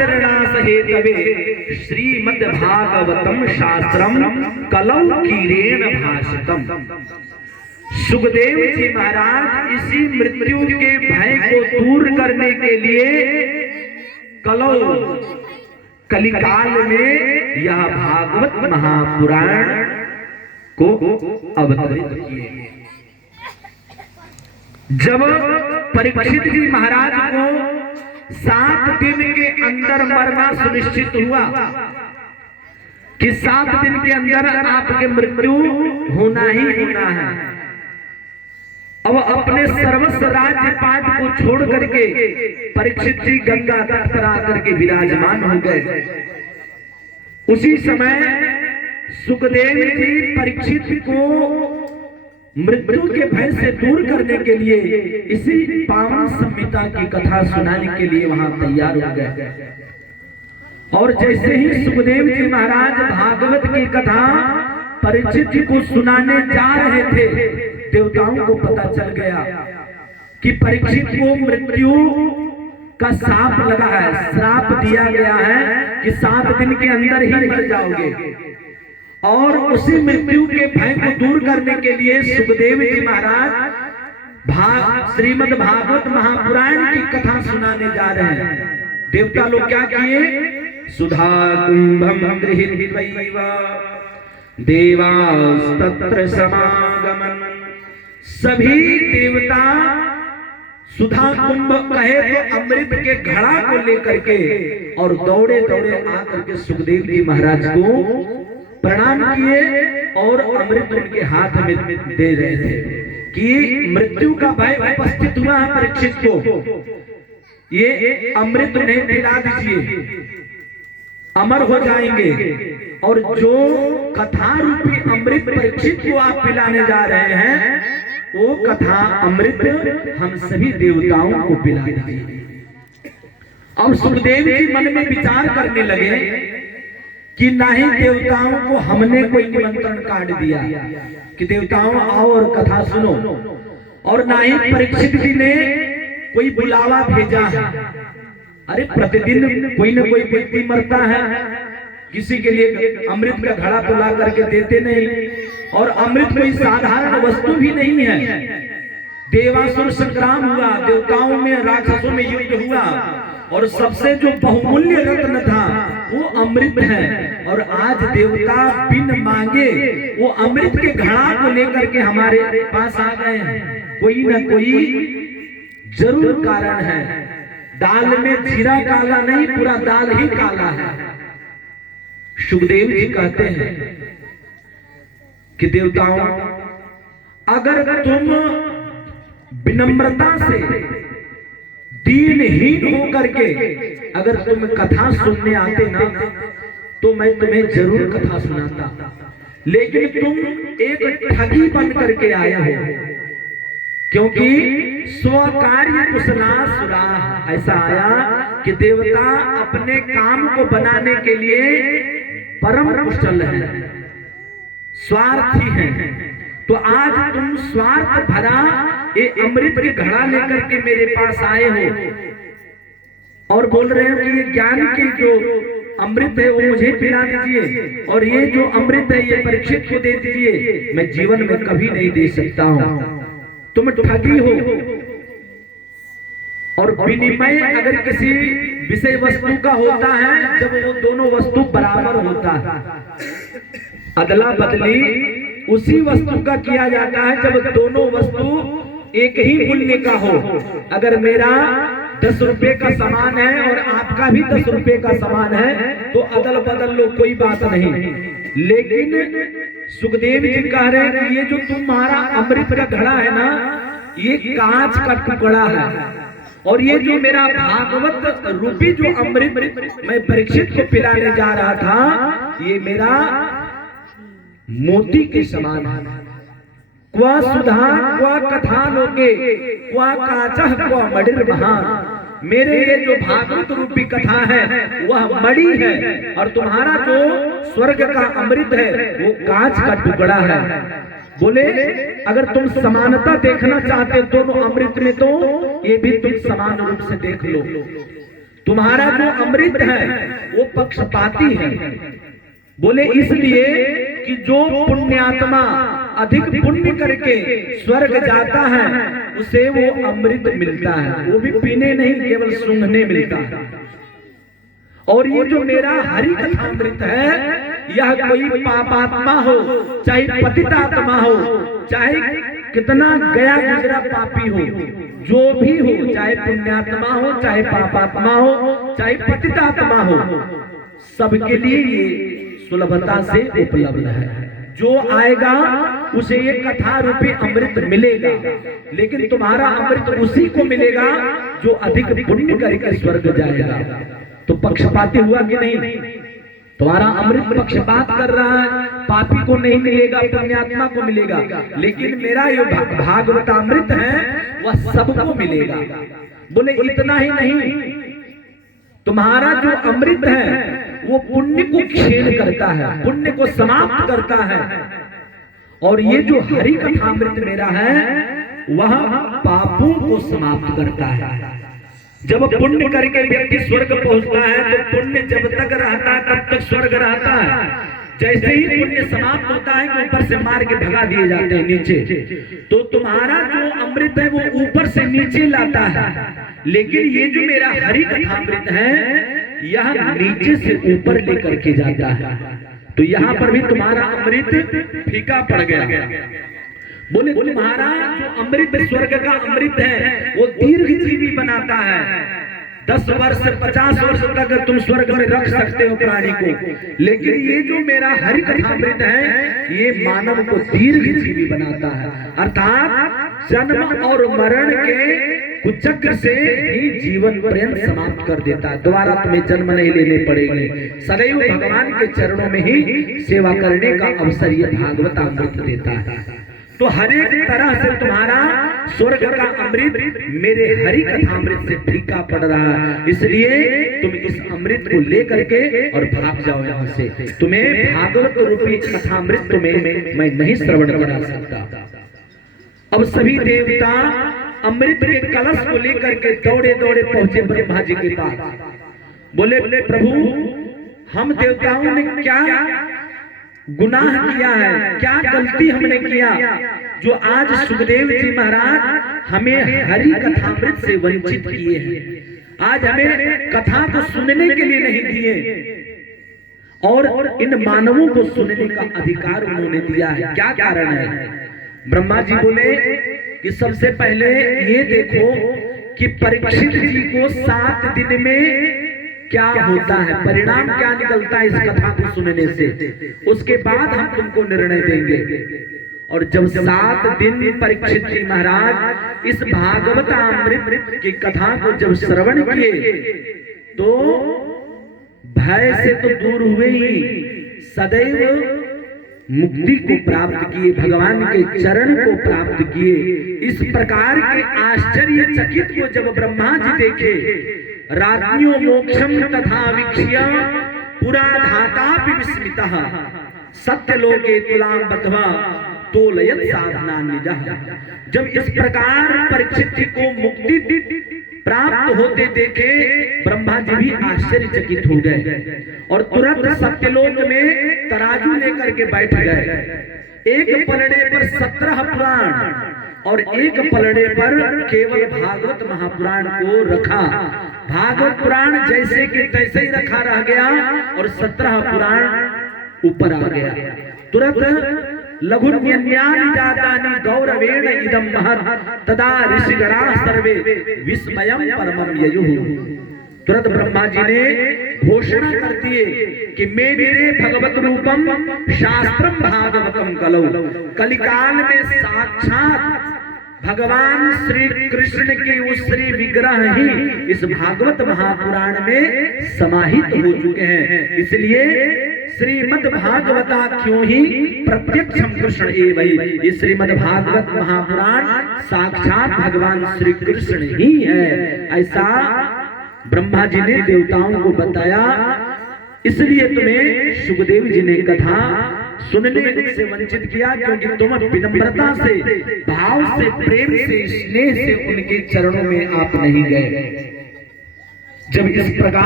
निर्णास Hathaway Shrimad Bhagavatam शास्त्रम कलौ कीरेण भाषितम। सुखदेव जी महाराज इसी मृत्यु के भय को दूर करने के लिए कलौ कलिकाल में यह भागवत महापुराण को अवतरित किए। जब परीक्षित जी महाराज को 7 दिन के अंदर मरना सुनिश्चित हुआ कि 7 दिन के अंदर आपके मृत्यु होना ही होना है, अब अपने सर्वस्व राज्य पाठ को छोड़ करके परीक्षित जी गंगा तट पर आकर के विराजमान हो गए। उसी समय सुखदेव जी परीक्षित को मृत्यु के भय से दूर करने के लिए इसी पावन संहिता की कथा सुनाने के लिए वहां तैयार हो गए। और जैसे ही सुखदेव जी महाराज भागवत की कथा परीक्षित को सुनाने जा रहे थे, देवताओं को पता चल गया कि परीक्षित को मृत्यु का शाप लगा है, श्राप दिया गया है कि 7 दिन के अंदर ही मर जाओगे। और उसी मृत्यु के भय को दूर करने के लिए सुखदेव जी महाराज श्रीमद् भागवत महापुराण की कथा सुनाने जा रहे हैं। देवता लोग क्या किए? सुधा कुंभम गृहीत्वैव देवास्तत्र समागमन। सभी देवता सुधा कुंभ कहे तो अमृत के घड़ा को लेकर के और दौड़े दौड़े आकर के सुखदेव जी महाराज को प्रणाम किए और अमृत उनके हाथ में दे रहे थे कि मृत्यु का भय उपस्थित हुआ है परीक्षित को, ये अमृत उन्हें पिला दीजिए, अमर हो जाएंगे। और जो कथा रूपी अमृत परीक्षित को आप पिलाने जा रहे हैं, वो कथा अमृत हम सभी देवताओं को पिला दीजिए। अब सुखदेव जी मन में विचार करने लगे कि ना ही देवताओं को हमने कोई निमंत्रण कार्ड दिया कि देवताओं आओ और कथा सुनो, और ना ही परीक्षित जी ने कोई बुलावा भेजा है। अरे प्रतिदिन कोई न कोई व्यक्ति मरता है, किसी के लिए अमृत का घड़ा तो ला करके देते नहीं, और अमृत कोई साधारण वस्तु भी नहीं है। देवासुर संग्राम हुआ, देवताओं में राक्षसों में युद्ध हुआ, और सबसे जो बहुमूल्य रत्न था वो अमृत है। और आज देवता बिन मांगे वो अमृत के घड़ा को लेकर के हमारे पास आ गए हैं। कोई न कोई जरूर कारण है। दाल में जीरा काला नहीं, पूरा दाल ही काला है। सुखदेव जी कहते हैं कि देवताओं, अगर तुम विनम्रता से दीनहीन होकर के अगर तुम कथा सुनने आते ना, तो मैं तुम्हें जरूर कथा सुनाता। लेकिन तुम एक ठगी बन करके आए हो, क्योंकि स्वकार्य कुशलासुरा। ऐसा आया कि देवता अपने काम को बनाने के लिए परम कुशल है, स्वार्थी है। तो आज तुम स्वार्थ भरा ये अमृत के घड़ा लेकर के मेरे पास आए हो और बोल रहे हो कि ये ज्ञान की जो अमृत है वो मुझे पिला दीजिए, और ये जो अमृत है ये परीक्षित को दे दीजिए। मैं जीवन में कभी नहीं दे सकता हूं, तुम ठगी हो। और विनिमय अगर किसी विषय वस्तु का होता है, जब वो दोनों वस्तु बराबर होता है, अदला बदली उसी वस्तु का किया जाता है जब दोनों वस्तु एक ही मूल्य का हो। अगर मेरा 10 रुपए का सामान है और आपका भी 10 रुपए का सामान है, तो अदल बदल लो, कोई बात नहीं। लेकिन सुखदेव जी कह रहे हैं कि ये जो तुम्हारा अमृत का घड़ा है ना, ये कांच का टुकड़ा है, और ये जो मेरा भागवत रूपी जो अमृत मैं परीक्षित को पिलाने जा रहा था, ये मेरा मोती के समान है। क्वा सुधा क्वा कथा लोके क्वा काचह क्वा मणिर महान। मेरे ये जो भागवत रूपी कथा है वह मणि है, और तुम्हारा जो स्वर्ग का अमृत है वो कांच का टुकड़ा है। बोले अगर तुम समानता देखना चाहते दोनों अमृत में, तो ये भी तुम समान रूप से देख लो। तुम्हारा जो अमृत है वो पक्षपाती है। बोले इसलिए कि जो पुण्यात्मा अधिक पुण्य करके स्वर्ग जाता है उसे वो अमृत मिलता है, वो भी पीने नहीं केवल सूंघने मिलता है। और ये जो मेरा हरि कथामृत है, यह कोई पापात्मा हो चाहे पतितात्मा हो, चाहे कितना गया गुजरा पापी हो, जो भी हो, चाहे पुण्यात्मा हो चाहे पापात्मा हो चाहे पतितात्मा हो, सबके लिए ये सुलभता से उपलब्ध है। जो आएगा उसे ये कथा रूपी अमृत मिलेगा, लेकिन तुम्हारा अमृत उसी को मिलेगा जो अधिक पुण्य करके स्वर्ग जाएगा। तो पक्षपाती हुआ कि नहीं? तुम्हारा अमृत पक्षपात कर रहा है, पापी को नहीं मिलेगा पुण्यात्मा को मिलेगा, लेकिन मेरा ये भागवतामृत है वह सबको मिलेगा। बोले इतना ही नहीं, तुम्हारा जो अमृत है वो पुण्य को क्षीण करता है, पुण्य को समाप्त करता है। और ये जो हरि कथामृत मेरा है वह पापों को समाप्त करता है। जब पुण्य करके व्यक्ति स्वर्ग पहुंचता है तो पुण्य जब तक रहता है तब तक स्वर्ग रहता है। जैसे ही पुण्य समाप्त होता है कि ऊपर से मार के भगा दिए जाते हैं नीचे। तो तुम्हारा जो अमृत है वो ऊपर से नीचे लाता है, लेकिन ये जो मेरा हरि कथामृत है यह नीचे से ऊपर लेकर के जाता है। तो यहाँ पर भी तुम्हारा अमृत फीका पड़ गया। बोले तुम्हारा जो अमृत स्वर्ग का अमृत है वो दीर्घ जीवी बनाता है। 10 वर्ष 50 वर्ष तक तुम स्वर्ग में रख सकते हो प्राणी को, लेकिन ये जो मेरा हरि कथामृत है ये मानव को दीर्घ जीवी बनाता है। अर्थात जन्म और मरण के कुचक्र से ही जीवन पर्यंत समाप्त कर देता है। दोबारा तुम्हें जन्म नहीं लेने पड़ेंगे, सदैव भगवान के चरणों में ही सेवा करने का अवसर ये भागवतामृत देता है। तो हर एक तरह से तुम्हारा स्वर्ग का अमृत मेरे हरि कथामृत से फीका पड़ रहा है, इसलिए तुम इस अमृत को लेकर के और भाग जाओ यहाँ से। तुम्हें भागवत रूपी कथामृत तुम्हें मैं नहीं श्रवण करा सकता। अब सभी देवता अमृत के कलश को लेकर के दौड़े दौड़े पहुंचे ब्रह्मा जी के पास। बोले प्रभु हम देवताओं ने क्या गुनाह किया है, क्या गलती हमने किया जो आज सुखदेव जी महाराज हमें हरि कथामृत से वंचित किए हैं। आज हमें कथा को सुनने के लिए नहीं दिए और इन मानवों को सुनने का अधिकार उन्होंने दिया है, क्या कारण है? ब्रह्मा जी बोले कि सबसे पहले ये देखो कि परीक्षित जी को 7 दिन में क्या होता है, परिणाम क्या निकलता है इस कथा को सुनने से, उसके बाद हम तुमको निर्णय देंगे। और जब 7 दिन परीक्षित जी महाराज इस भागवतामृत की कथा को जब श्रवण किए तो भय से तो दूर हुए ही सदैव मुक्ति को प्राप्त किए, भगवान के चरण को प्राप्त किए। इस प्रकार के आश्चर्यचकित को जब ब्रह्मा जी देखे, राज्ञो मोक्षम तथा वीक्ष्य पुरा धातापि विस्मितः सत्यलोके तुलाम बध्वा तोलयत् साधना निजः। जब इस प्रकार परीक्षित जी को मुक्ति प्राप्त होते देखे ब्रह्मा जी भी आश्चर्यचकित हो गए और तुरंत सत्यलोक में तराजू लेकर के बैठ गए। एक पलड़े पर 17 पुराण और एक पलड़े पर केवल भागवत महापुराण को रखा। भागवत पुराण जैसे कि तैसे ही रखा रह गया और 17 पुराण ऊपर आ गया। तुरंत लघुन्यन्यानि जातानि गौरवेण इदं महत् तदा ऋषिगणाः सर्वे विस्मयं परमं ययुः। तुरंत ब्रह्मा जी ने घोषणा कर दिए कि मेरे भगवत रूपम शास्त्रम भागवतम कलौ। कलिकाल में साक्षात भगवान श्री कृष्ण के उस श्री विग्रह ही इस भागवत महापुराण में समाहित हो चुके हैं। इसलिए श्रीमद् भागवता क्यों ही प्रत्यक्षम कृष्ण एवं, ये श्रीमद् भागवत महापुराण साक्षात भगवान श्री कृष्ण ही है, ऐसा ब्रह्मा जी ने देवताओं को बताया। इसलिए तुम्हें सुखदेव जी ने कथा सुनने से वंचित किया, क्योंकि तुम विनम्रता से, भाव से, प्रेम से, स्नेह से उनके चरणों में आप नहीं गए। जब इस प्रकार